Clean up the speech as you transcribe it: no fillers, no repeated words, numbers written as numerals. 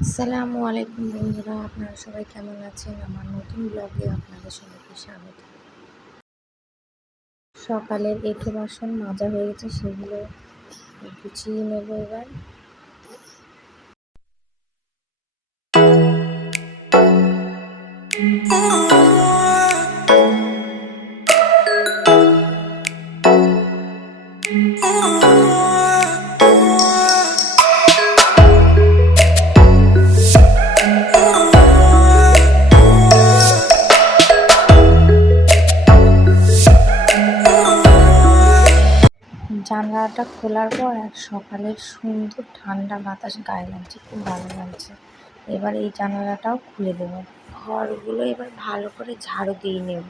আসসালামু আলাইকুম বন্ধুরা, আপনারা সবাই কেমন আছেন? আমার নতুন ব্লগে আপনাদের সবাইকে স্বাগত। সকালের এঁঠো বাসন মাজা হয়ে গেছে, সেগুলো গুছিয়ে নেব এবার। জানলাটা খোলার পর এক সকালের সুন্দর ঠান্ডা বাতাস গায়ে লাগছে, খুব ভালো লাগছে। এবার এই জানালাটাও খুলে দেবো। ঘরগুলো এবার ভালো করে ঝাড়ু দিয়ে নেব।